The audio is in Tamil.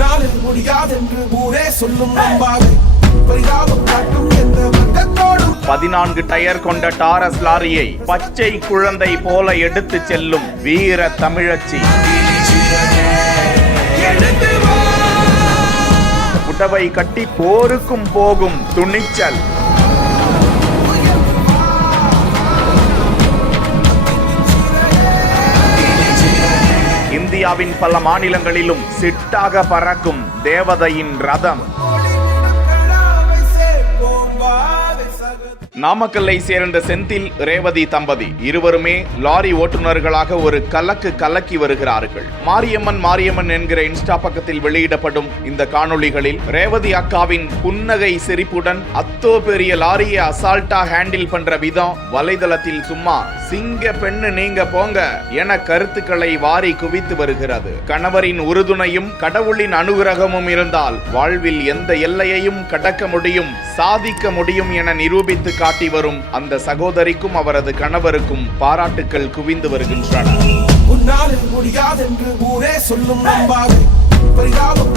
உன்னாலில் முடியாதென்று ஊரே சொல்லும் நம்பாது பரிதாபம் காட்டும் எந்த வர்க்கத்தோடும் 14 டயர் கொண்ட டாரஸ் லாரியை பச்சை குழந்தை போல எடுத்து செல்லும் வீர தமிழச்சி. புடவை கட்டி போருக்கும் போகும் துணிச்சல். இந்தியாவின் பல மாநிலங்களிலும் சிட்டாக பறக்கும் தேவதையின் ரதம். நாமக்கல்லை சேர்ந்த செந்தில் ரேவதி தம்பதி இருவருமே லாரி ஓட்டுநர்களாக ஒரு கலக்கி வருகிறார்கள். மாரியம்மன் என்கிற இன்ஸ்டா பக்கத்தில் வெளியிடப்படும் இந்த காணொளிகளில் ரேவதி அக்காவின் புன்னகை சிரிப்புடன் அத்தோ பெரிய லாரியை அசால்ட்டா ஹேண்டில் பண்ற விதம் வலைதளத்தில் சும்மா சிங்க பெண்ணு நீங்க போங்க என கருத்துக்களை வாரி குவித்து வருகிறது. கணவரின் உறுதுணையும் கடவுளின் அனுகிரகமும் இருந்தால் வாழ்வில் எந்த எல்லையையும் கடக்க முடியும், சாதிக்க முடியும் என நிரூபித்து காட்டி வரும் அந்த சகோதரிக்கும் அவரது கணவருக்கும் பாராட்டுக்கள் குவிந்து வருகின்றன. உன்னாலில் முடியாதென்று ஊரே சொல்லும் நம்பாது பரிதாபம்